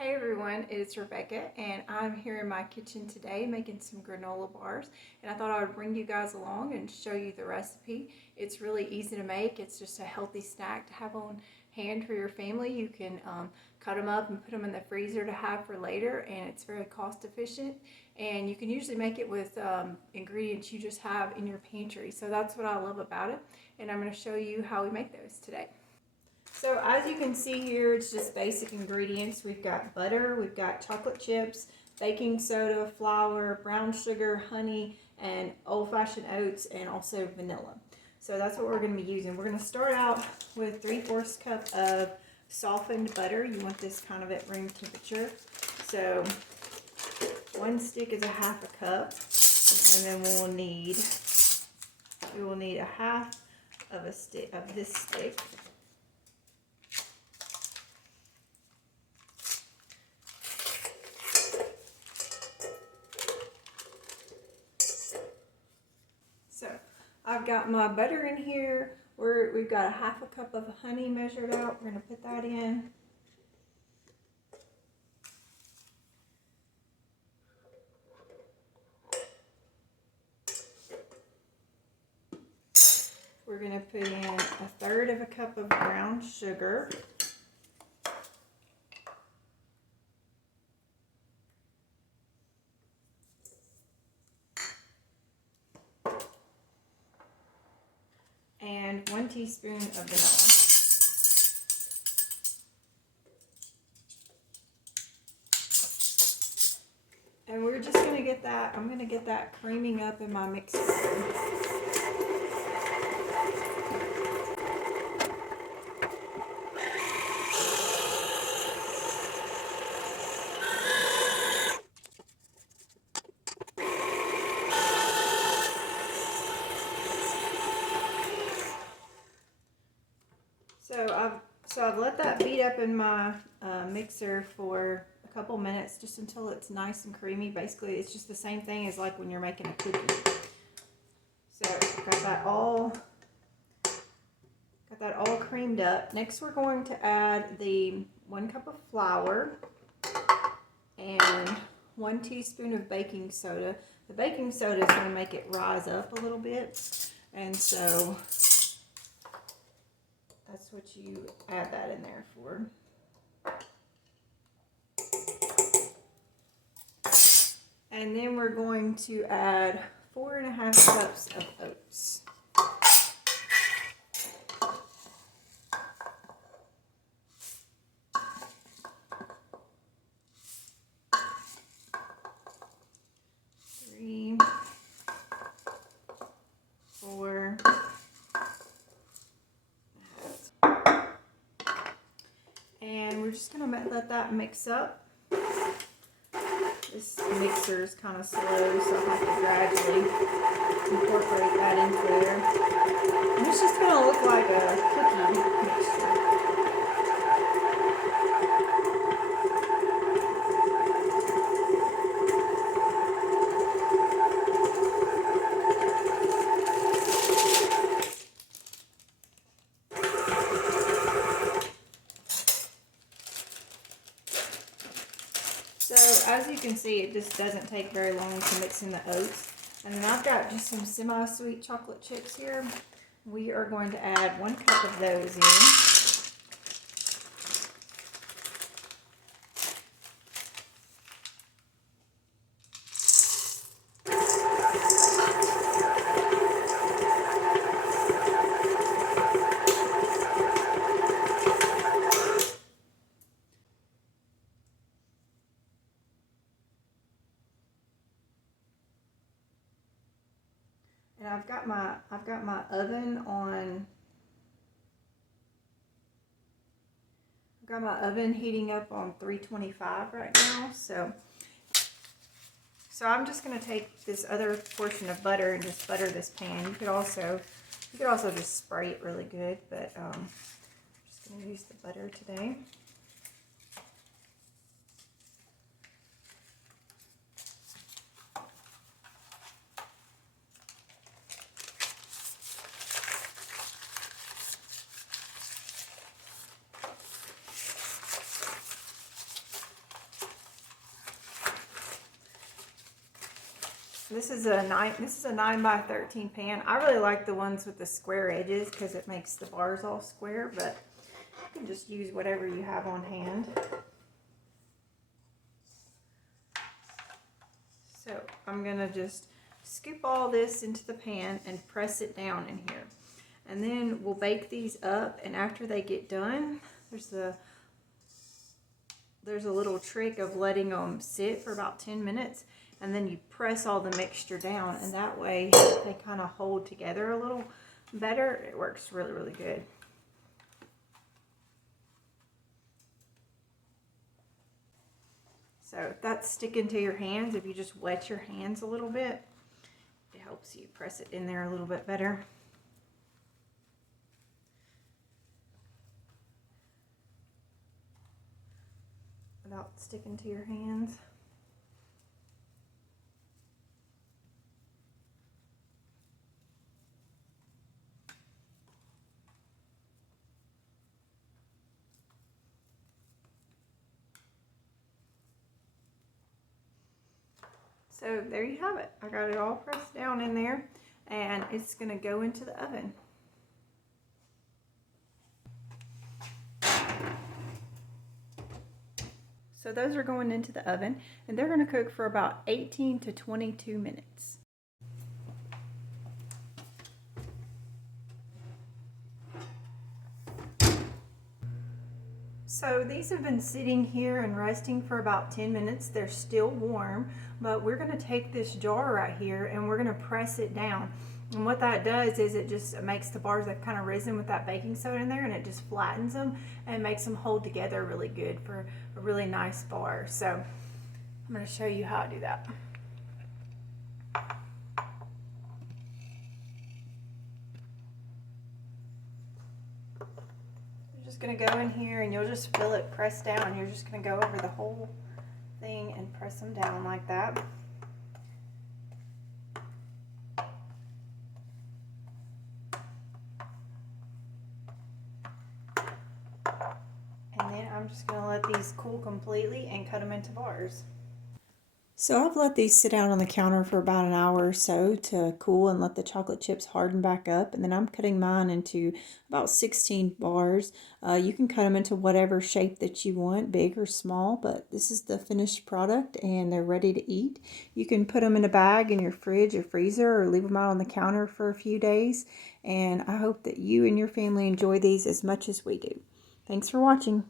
Hey everyone, it's Rebecca and I'm here in my kitchen today making some granola bars, and I thought I would bring you guys along and show you the recipe. It's really easy to make. It's just a healthy snack to have on hand for your family. You can cut them up and put them in the freezer to have for later, and it's very cost efficient, and you can usually make it with ingredients you just have in your pantry. So that's what I love about it, and I'm going to show you how we make those today. So as you can see here, it's just basic ingredients. We've got butter, we've got chocolate chips, baking soda, flour, brown sugar, honey, and old-fashioned oats, and also vanilla. So that's what we're going to be using. We're going to start out with 3/4 cup of softened butter. You want this kind of at room temperature. So one stick is a half a cup, and then we will need a half of a stick of this stick. So I've got my butter in here. We've got a half a cup of honey measured out. We're going to put that in. We're going to put in 1/3 of a cup of brown sugar. And 1 teaspoon of vanilla. And we're just going to get that, I'm going to get that creaming up in my mixer. So I've let that beat up in my mixer for a couple minutes, just until it's nice and creamy. Basically, it's just the same thing as like when you're making a cookie. So got that all creamed up. Next, we're going to add the 1 cup of flour and 1 teaspoon of baking soda. The baking soda is going to make it rise up a little bit, and so that's what you add that in there for. And then we're going to add 4½ cups of oats. Three, 4. And we're just going to let that mix up. This mixer is kind of slow, so I have to gradually incorporate that into there. And it's just going to look like a cookie mixture. So as you can see, it just doesn't take very long to mix in the oats. And then I've got just some semi-sweet chocolate chips here. We are going to add 1 cup of those in. And I've got my oven on. I've got my oven heating up on 325 right now. So I'm just going to take this other portion of butter and just butter this pan. You could also just spray it really good, but I'm just going to use the butter today. This is a 9 by 13 pan. I really like the ones with the square edges because it makes the bars all square, but you can just use whatever you have on hand. So I'm gonna just scoop all this into the pan and press it down in here. And then we'll bake these up, and after they get done, there's a little trick of letting them sit for about 10 minutes, and then you press all the mixture down, and that way they kind of hold together a little better. It works really, really good. So if that's sticking to your hands, if you just wet your hands a little bit, it helps you press it in there a little bit better. Without sticking to your hands. So there you have it. I got it all pressed down in there, and it's going to go into the oven. So those are going into the oven, and they're going to cook for about 18 to 22 minutes. So these have been sitting here and resting for about 10 minutes. They're still warm, but we're going to take this jar right here and we're going to press it down. And what that does is it just makes the bars that kind of risen with that baking soda in there, and it just flattens them and makes them hold together really good for a really nice bar. So I'm going to show you how to do that. Going to go in here and you'll just feel it press down. You're just going to go over the whole thing and press them down like that. And then I'm just going to let these cool completely and cut them into bars. So I've let these sit out on the counter for about an hour or so to cool and let the chocolate chips harden back up. And then I'm cutting mine into about 16 bars. You can cut them into whatever shape that you want, big or small, but this is the finished product and they're ready to eat. You can put them in a bag in your fridge or freezer, or leave them out on the counter for a few days. And I hope that you and your family enjoy these as much as we do. Thanks for watching.